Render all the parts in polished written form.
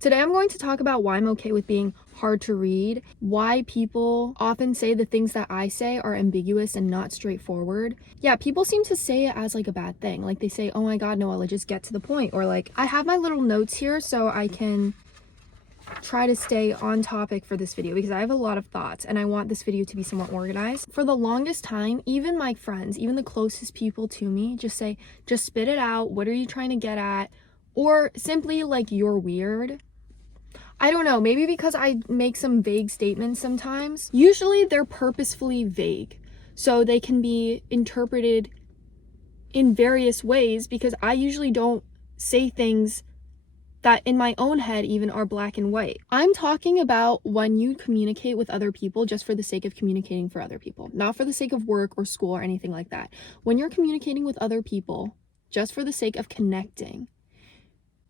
Today I'm going to talk about why I'm okay with being hard to read, why people often say the things that I say are ambiguous and not straightforward. Yeah, people seem to say it as like a bad thing. Like they say, oh my god, Noella, just get to the point. Or like, I have my little notes here so I can try to stay on topic for this video because I have a lot of thoughts and I want this video to be somewhat organized. For the longest time, even my friends, even the closest people to me just say, just spit it out. What are you trying to get at? Or simply like, you're weird. I don't know, maybe because I make some vague statements sometimes. Usually they're purposefully vague, so they can be interpreted in various ways because I usually don't say things that in my own head even are black and white. I'm talking about when you communicate with other people just for the sake of communicating for other people, not for the sake of work or school or anything like that. When you're communicating with other people just for the sake of connecting,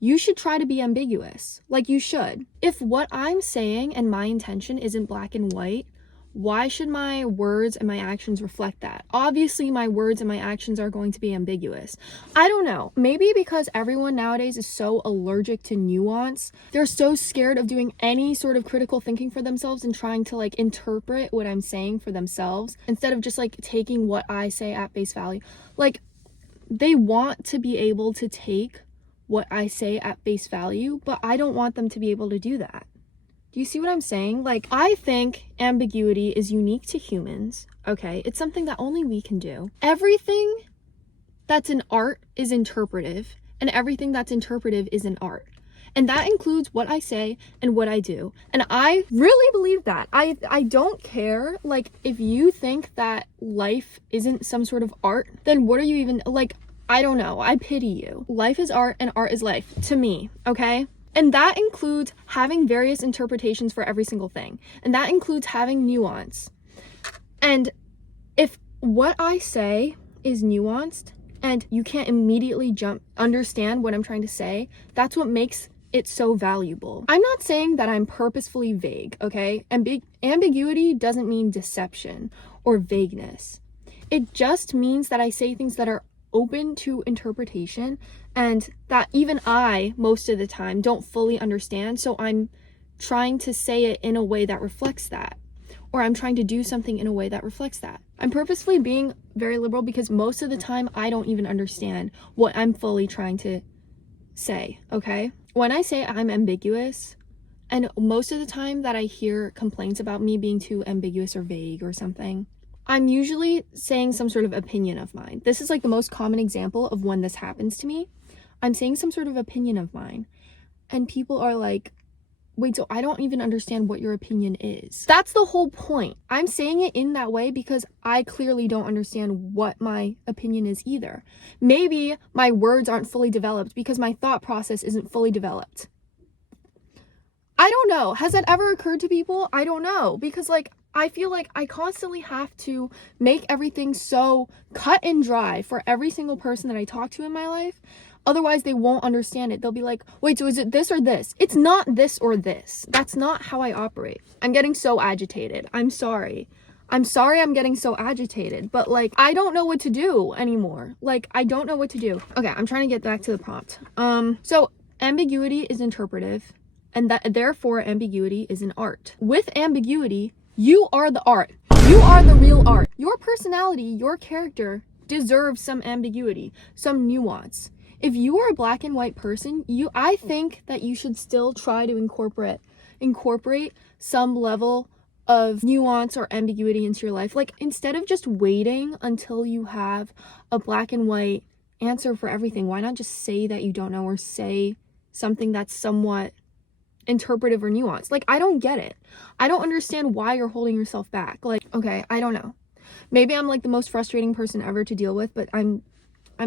you should try to be ambiguous, like you should. If what I'm saying and my intention isn't black and white, why should my words and my actions reflect that? Obviously, my words and my actions are going to be ambiguous. I don't know, maybe because everyone nowadays is so allergic to nuance. They're so scared of doing any sort of critical thinking for themselves and trying to like interpret what I'm saying for themselves instead of just like taking what I say at face value. Like, they want to be able to take what I say at face value, but I don't want them to be able to do that. Do you see what I'm saying? Like, I think ambiguity is unique to humans, okay? It's something that only we can do. Everything that's an art is interpretive, and everything that's interpretive is an art. And that includes what I say and what I do. And I really believe that. I don't care, like, if you think that life isn't some sort of art, then what are you even, like, I don't know. I pity you. Life is art and art is life to me, okay? And that includes having various interpretations for every single thing. And that includes having nuance. And if what I say is nuanced and you can't immediately understand what I'm trying to say, that's what makes it so valuable. I'm not saying that I'm purposefully vague, okay? Ambiguity doesn't mean deception or vagueness. It just means that I say things that are open to interpretation and that even I, most of the time, don't fully understand. So I'm trying to say it in a way that reflects that, or I'm trying to do something in a way that reflects that. I'm purposefully being very liberal because most of the time I don't even understand what I'm fully trying to say, okay? When I say I'm ambiguous, and most of the time that I hear complaints about me being too ambiguous or vague or something, I'm usually saying some sort of opinion of mine. This is like the most common example of when this happens to me. I'm saying some sort of opinion of mine, and people are like, wait, so I don't even understand what your opinion is. That's the whole point. I'm saying it in that way because I clearly don't understand what my opinion is either. Maybe my words aren't fully developed because my thought process isn't fully developed. I don't know. Has that ever occurred to people? I don't know, because like, I feel like I constantly have to make everything so cut and dry for every single person that I talk to in my life. Otherwise, they won't understand it. They'll be like, wait, so is it this or this? It's not this or this. That's not how I operate. I'm getting so agitated. I'm sorry. I'm getting so agitated, but like, I don't know what to do anymore. Like, I don't know what to do. Okay, I'm trying to get back to the prompt. So ambiguity is interpretive, and that therefore ambiguity is an art. With ambiguity, you are the art. You are the real art. Your personality, your character deserves some ambiguity, some nuance. If you are a black and white person, I think that you should still try to incorporate some level of nuance or ambiguity into your life. Like, instead of just waiting until you have a black and white answer for everything, why not just say that you don't know, or say something that's somewhat interpretive or nuanced? Like, I don't get it. I don't understand why you're holding yourself back. Like, okay, I don't know. Maybe I'm like the most frustrating person ever to deal with, but I'm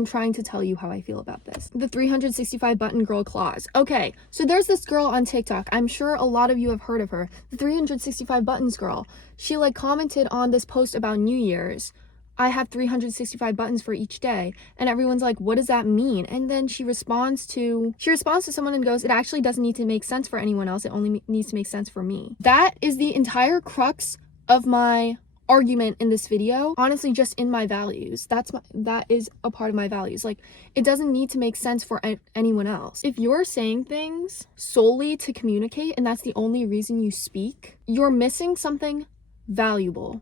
trying to tell you how I feel about this. The 365 button girl clause. Okay, so there's this girl on TikTok. I'm sure a lot of you have heard of her. The 365 buttons girl. She like commented on this post about New Year's. I have 365 buttons for each day. And everyone's like, what does that mean? And then she responds to someone and goes, it actually doesn't need to make sense for anyone else. It only needs to make sense for me. That is the entire crux of my argument in this video, honestly, just in my values. That is a part of my values. Like, it doesn't need to make sense for anyone else. If you're saying things solely to communicate and that's the only reason you speak, you're missing something valuable,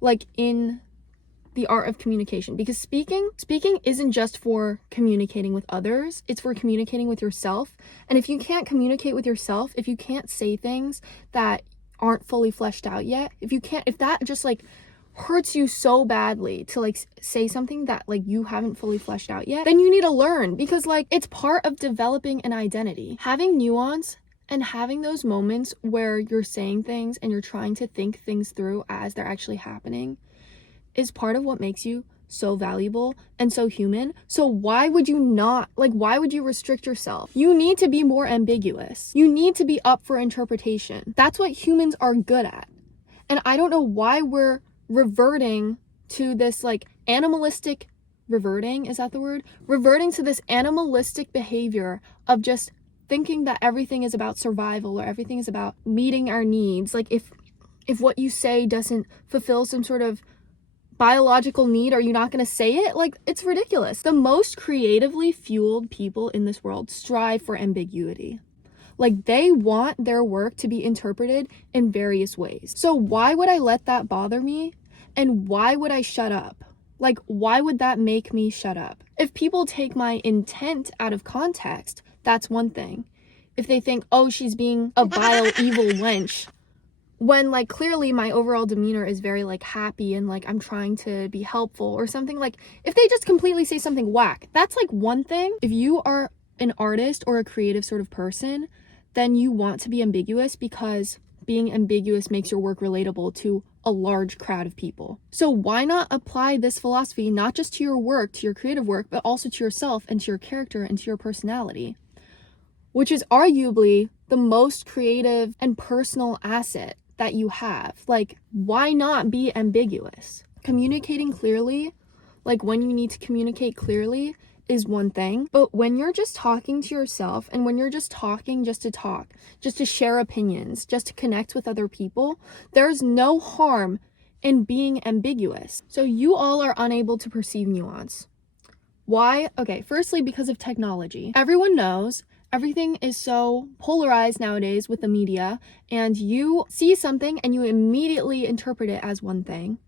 like in the art of communication, because speaking isn't just for communicating with others, it's for communicating with yourself. And if you can't communicate with yourself, if you can't say things that aren't fully fleshed out yet, if that just like hurts you so badly to like say something that like you haven't fully fleshed out yet, then you need to learn, because like it's part of developing an identity. Having nuance and having those moments where you're saying things and you're trying to think things through as they're actually happening is part of what makes you so valuable and so human. So why would you restrict yourself? You need to be more ambiguous. You need to be up for interpretation. That's what humans are good at. And I don't know why we're reverting to this like animalistic, reverting to this animalistic behavior of just thinking that everything is about survival or everything is about meeting our needs. Like if what you say doesn't fulfill some sort of biological need, are you not going to say it? Like, it's ridiculous. The most creatively fueled people in this world strive for ambiguity. Like, they want their work to be interpreted in various ways. So why would I let that bother me? And why would I shut up? Like, why would that make me shut up? If people take my intent out of context, that's one thing. If they think, oh, she's being a vile, evil wench, when like clearly my overall demeanor is very like happy and like I'm trying to be helpful or something, like if they just completely say something whack, that's like one thing. If you are an artist or a creative sort of person, then you want to be ambiguous, because being ambiguous makes your work relatable to a large crowd of people. So why not apply this philosophy not just to your work, to your creative work, but also to yourself and to your character and to your personality, which is arguably the most creative and personal asset that you have. Like, why not be ambiguous? Communicating clearly, like when you need to communicate clearly, is one thing, but when you're just talking to yourself and when you're just talking just to talk, just to share opinions, just to connect with other people, there's no harm in being ambiguous. So you all are unable to perceive nuance. Why? Okay, firstly, because of technology. Everyone knows everything is so polarized nowadays with the media, and you see something and you immediately interpret it as one thing.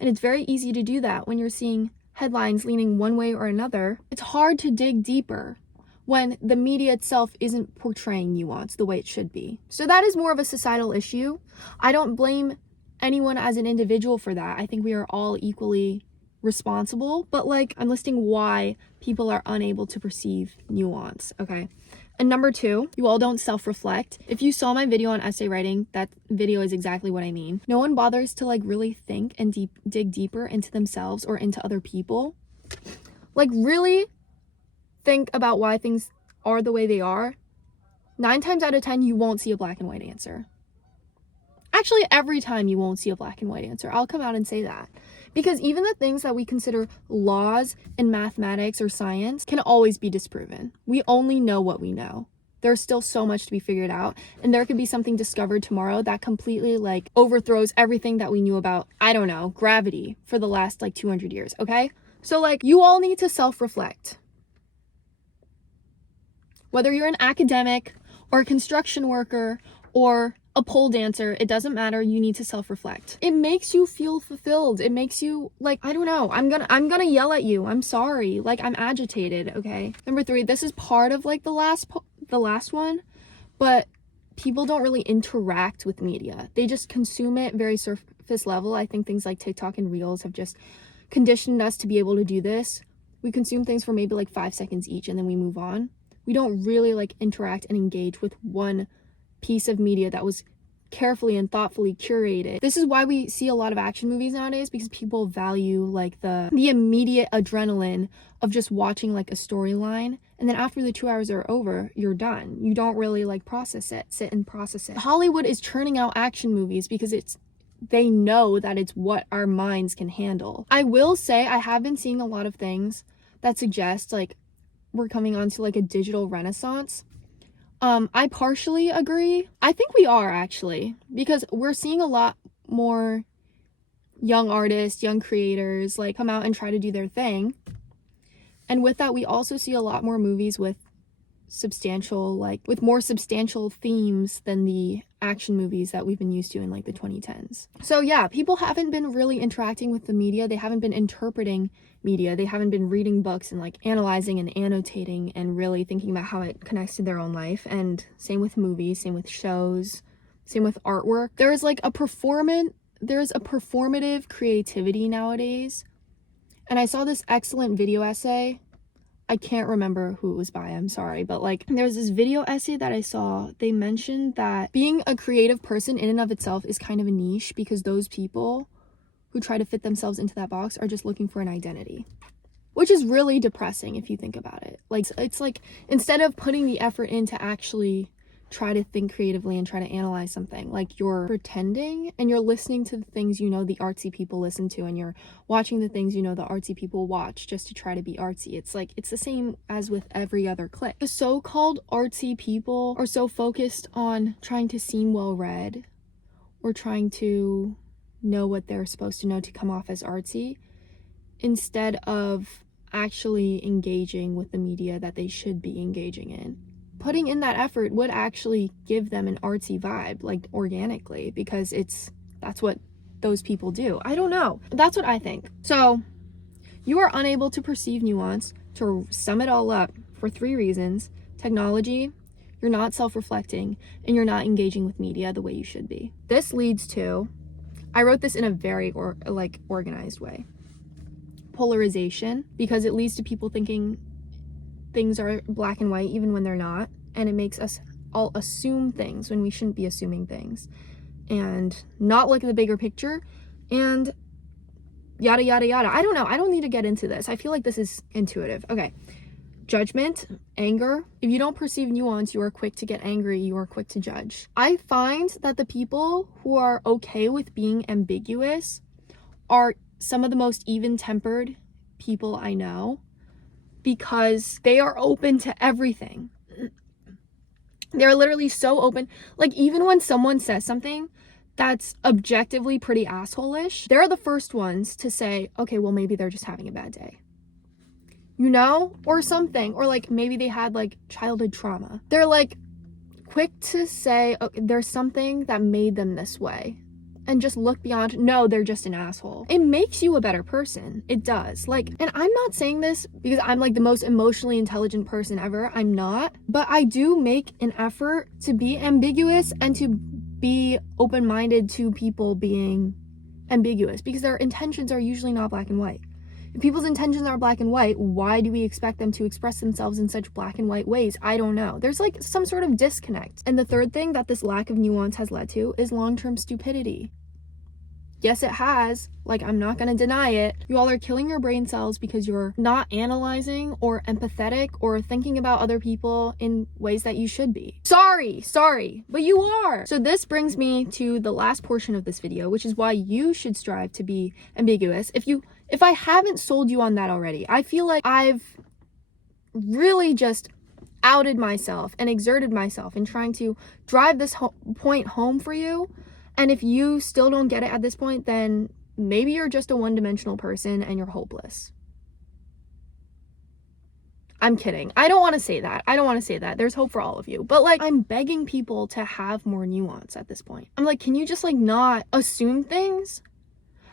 And it's very easy to do that when you're seeing headlines leaning one way or another. It's hard to dig deeper when the media itself isn't portraying nuance the way it should be. So that is more of a societal issue. I don't blame anyone as an individual for that. I think we are all equally responsible, but like, I'm listing why people are unable to perceive nuance, okay? And number 2, you all don't self-reflect. If you saw my video on essay writing, that video is exactly what I mean. No one bothers to like really think and dig deeper into themselves or into other people. Like, really think about why things are the way they are. 9 times out of 10, you won't see a black and white answer. Actually, every time you won't see a black and white answer. I'll come out and say that. Because even the things that we consider laws in mathematics or science can always be disproven. We only know what we know. There's still so much to be figured out, and there could be something discovered tomorrow that completely like overthrows everything that we knew about, I don't know, gravity for the last like 200 years, okay? So like, you all need to self-reflect. Whether you're an academic or a construction worker or a pole dancer, it doesn't matter. You need to self-reflect. It makes you feel fulfilled. It makes you like, I don't know, I'm gonna yell at you. I'm sorry. Like, I'm agitated, okay? Number 3, this is part of like the last one, but people don't really interact with media. They just consume it very surface level. I think things like TikTok and Reels have just conditioned us to be able to do this. We consume things for maybe like 5 seconds each and then we move on. We don't really like interact and engage with one piece of media that was carefully and thoughtfully curated. This is why we see a lot of action movies nowadays, because people value like the immediate adrenaline of just watching like a storyline, and then after the 2 hours are over, you're done. You don't really like sit and process it. Hollywood is churning out action movies because they know that it's what our minds can handle. I will say I have been seeing a lot of things that suggest like we're coming onto like a digital renaissance. I partially agree. I think we are, actually, because we're seeing a lot more young artists, young creators, like, come out and try to do their thing. And with that, we also see a lot more movies with more substantial themes than the action movies that we've been used to in like the 2010s. So yeah, people haven't been really interacting with the media. They haven't been interpreting media. They haven't been reading books and like analyzing and annotating and really thinking about how it connects to their own life. And same with movies, same with shows, same with artwork. There's a performative creativity nowadays. And I saw this excellent video essay. I can't remember who it was by, I'm sorry, but like there's this video essay that I saw. They mentioned that being a creative person in and of itself is kind of a niche, because those people who try to fit themselves into that box are just looking for an identity, which is really depressing if you think about it. Like, it's like, instead of putting the effort in to actually try to think creatively and try to analyze something, like, you're pretending and you're listening to the things the artsy people listen to, and you're watching the things the artsy people watch just to try to be artsy. It's like, it's the same as with every other clique. The so-called artsy people are so focused on trying to seem well-read or trying to know what they're supposed to know to come off as artsy, instead of actually engaging with the media that they should be engaging in. Putting in that effort would actually give them an artsy vibe, like, organically, because that's what those people do. I don't know. That's what I think. So, you are unable to perceive nuance. To sum it all up, for 3 reasons: technology, you're not self-reflecting, and you're not engaging with media the way you should be. This leads to, I wrote this in a very organized way, polarization, because it leads to people thinking things are black and white even when they're not, and it makes us all assume things when we shouldn't be assuming things, and not look at the bigger picture, and yada yada yada. I don't know, I don't need to get into this. I feel like this is intuitive. Okay, judgment, anger. If you don't perceive nuance, you are quick to get angry, you are quick to judge. I find that the people who are okay with being ambiguous are some of the most even-tempered people I know, because they are open to everything. They're literally so open. Like, even when someone says something that's objectively pretty asshole-ish, they're the first ones to say, okay, well, maybe they're just having a bad day. Or something. Or like, maybe they had like childhood trauma. They're like quick to say, okay, there's something that made them this way, and just look beyond, no, they're just an asshole. It makes you a better person. It does. Like, and I'm not saying this because I'm like the most emotionally intelligent person ever. I'm not. But I do make an effort to be ambiguous and to be open-minded to people being ambiguous, because their intentions are usually not black and white. If people's intentions are black and white, why do we expect them to express themselves in such black and white ways? I don't know. There's like some sort of disconnect. And the third thing that this lack of nuance has led to is long-term stupidity. Yes, it has. Like, I'm not gonna deny it. You all are killing your brain cells because you're not analyzing or empathetic or thinking about other people in ways that you should be. Sorry, but you are. So this brings me to the last portion of this video, which is why you should strive to be ambiguous. If I haven't sold you on that already, I feel like I've really just outed myself and exerted myself in trying to drive this point home for you. And if you still don't get it at this point, then maybe you're just a one-dimensional person and you're hopeless. I'm kidding. I don't want to say that. There's hope for all of you. But like, I'm begging people to have more nuance at this point. I'm like, can you just like not assume things?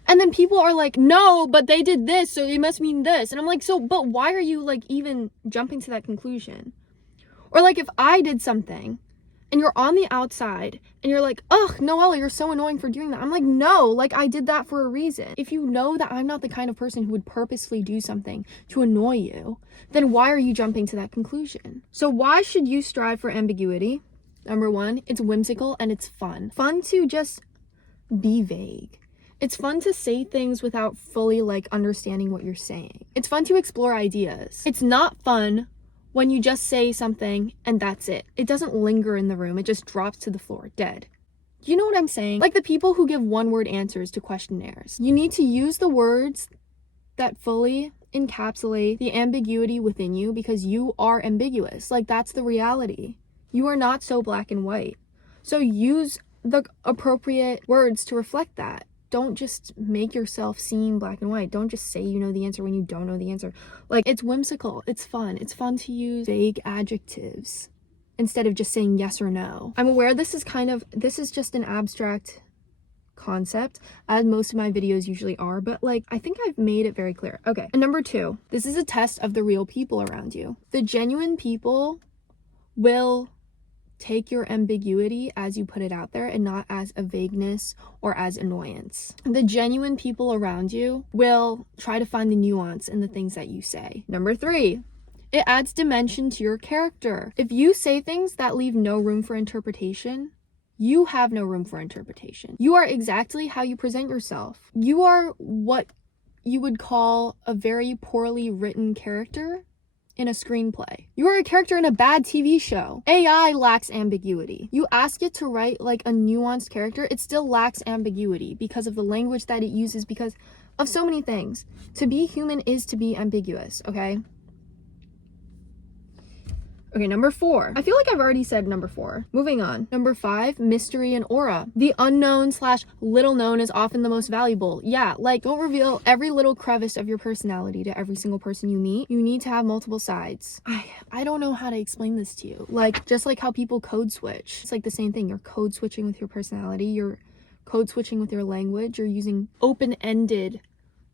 And then people are like, no, but they did this, so it must mean this. And I'm like, so, but why are you like even jumping to that conclusion? Or like, if I did something and you're on the outside and you're like, ugh, Noella, you're so annoying for doing that. I'm like, no, like, I did that for a reason. If you know that I'm not the kind of person who would purposely do something to annoy you, then why are you jumping to that conclusion? So why should you strive for ambiguity? Number 1, it's whimsical and it's fun. Fun to just be vague. It's fun to say things without fully like understanding what you're saying. It's fun to explore ideas. It's not fun when you just say something and that's it. It doesn't linger in the room. It just drops to the floor, dead. You know what I'm saying? Like the people who give one-word answers to questionnaires. You need to use the words that fully encapsulate the ambiguity within you, because you are ambiguous. Like, that's the reality. You are not so black and white. So use the appropriate words to reflect that. don't just make yourself seem black and white. Don't just say you know the answer when you don't know the answer. Like, it's whimsical, it's fun to use vague adjectives instead of just saying yes or no. I'm aware this is just an abstract concept, as most of my videos usually are, but like, I think I've made it very clear. Okay, and number 2, this is a test of the real people around you. The genuine people will take your ambiguity as you put it out there and not as a vagueness or as annoyance. The genuine people around you will try to find the nuance in the things that you say. Number 3, it adds dimension to your character. If you say things that leave no room for interpretation, you have no room for interpretation. You are exactly how you present yourself. You are what you would call a very poorly written character in a screenplay. You are a character in a bad TV show. AI lacks ambiguity. You ask it to write like a nuanced character, it still lacks ambiguity because of the language that it uses, because of so many things. To be human is to be ambiguous, okay? Okay, number 4. I feel like I've already said number 4. Moving on. Number 5, mystery and aura. The unknown / little known is often the most valuable. Yeah, like, don't reveal every little crevice of your personality to every single person you meet. You need to have multiple sides. I don't know how to explain this to you. Like, just like how people code switch. It's like the same thing. You're code switching with your personality. You're code switching with your language. You're using open-ended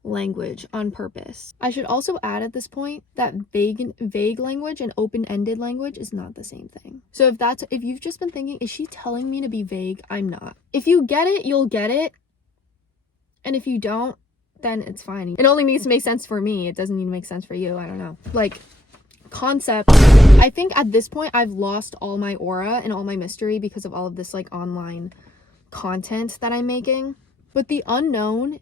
language on purpose. I should also add at this point that vague language and open-ended language is not the same thing. So if you've just been thinking, is she telling me to be vague? I'm not. If you get it, you'll get it. And if you don't, then it's fine. It only needs to make sense for me. It doesn't need to make sense for you. I don't know. Like, concept. I think at this point I've lost all my aura and all my mystery because of all of this like online content that I'm making. But the unknown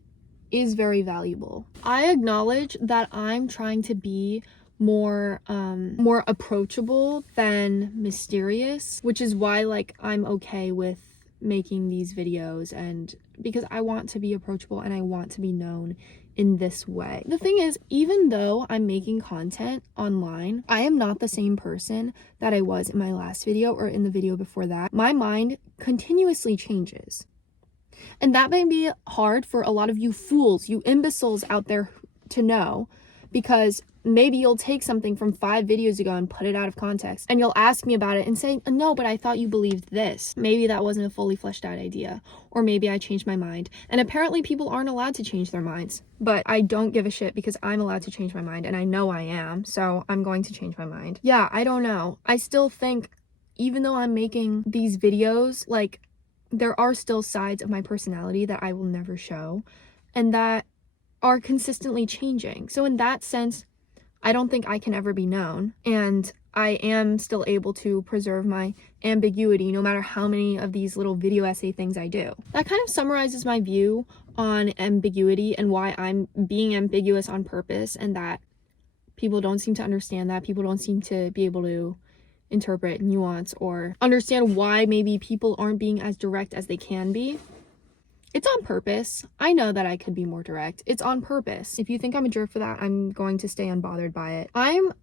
is very valuable. I acknowledge that I'm trying to be more approachable than mysterious, which is why like I'm okay with making these videos, and because I want to be approachable and I want to be known in this way. The thing is, even though I'm making content online, I am not the same person that I was in my last video or in the video before that. My mind continuously changes. And that may be hard for a lot of you fools, you imbeciles out there to know, because maybe you'll take something from 5 videos ago and put it out of context, and you'll ask me about it and say, no, but I thought you believed this. Maybe that wasn't a fully fleshed out idea, or maybe I changed my mind. And apparently people aren't allowed to change their minds, but I don't give a shit because I'm allowed to change my mind, and I know I am, so I'm going to change my mind. Yeah, I don't know. I still think, even though I'm making these videos, like, there are still sides of my personality that I will never show and that are consistently changing. So in that sense, I don't think I can ever be known, and I am still able to preserve my ambiguity no matter how many of these little video essay things I do. That kind of summarizes my view on ambiguity and why I'm being ambiguous on purpose, and that people don't seem to understand that. People don't seem to be able to interpret nuance or understand why maybe people aren't being as direct as they can be. It's on purpose. I know that I could be more direct. It's on purpose. If you think I'm a jerk for that, I'm going to stay unbothered by it. I'm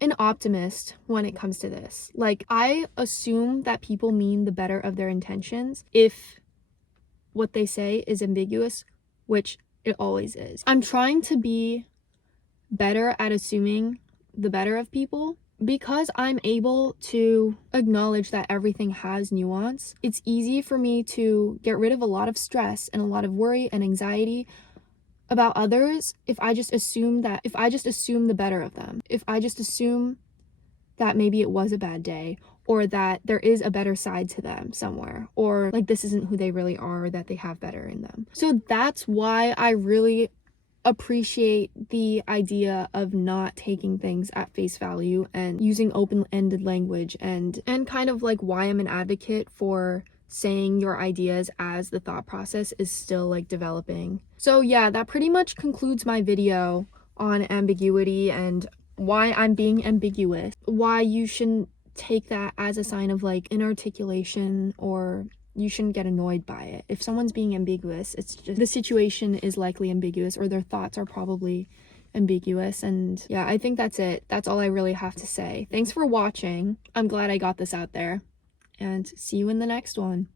an optimist when it comes to this. Like, I assume that people mean the better of their intentions if what they say is ambiguous, which it always is. I'm trying to be better at assuming the better of people. Because I'm able to acknowledge that everything has nuance, it's easy for me to get rid of a lot of stress and a lot of worry and anxiety about others if I just assume the better of them. If I just assume that maybe it was a bad day, or that there is a better side to them somewhere, or like this isn't who they really are, or that they have better in them. So that's why I really appreciate the idea of not taking things at face value and using open-ended language, and kind of like why I'm an advocate for saying your ideas as the thought process is still like developing. So yeah, that pretty much concludes my video on ambiguity and why I'm being ambiguous, why you shouldn't take that as a sign of like inarticulation, or you shouldn't get annoyed by it. If someone's being ambiguous, it's just the situation is likely ambiguous, or their thoughts are probably ambiguous. And yeah, I think that's it. That's all I really have to say. Thanks for watching. I'm glad I got this out there, and see you in the next one.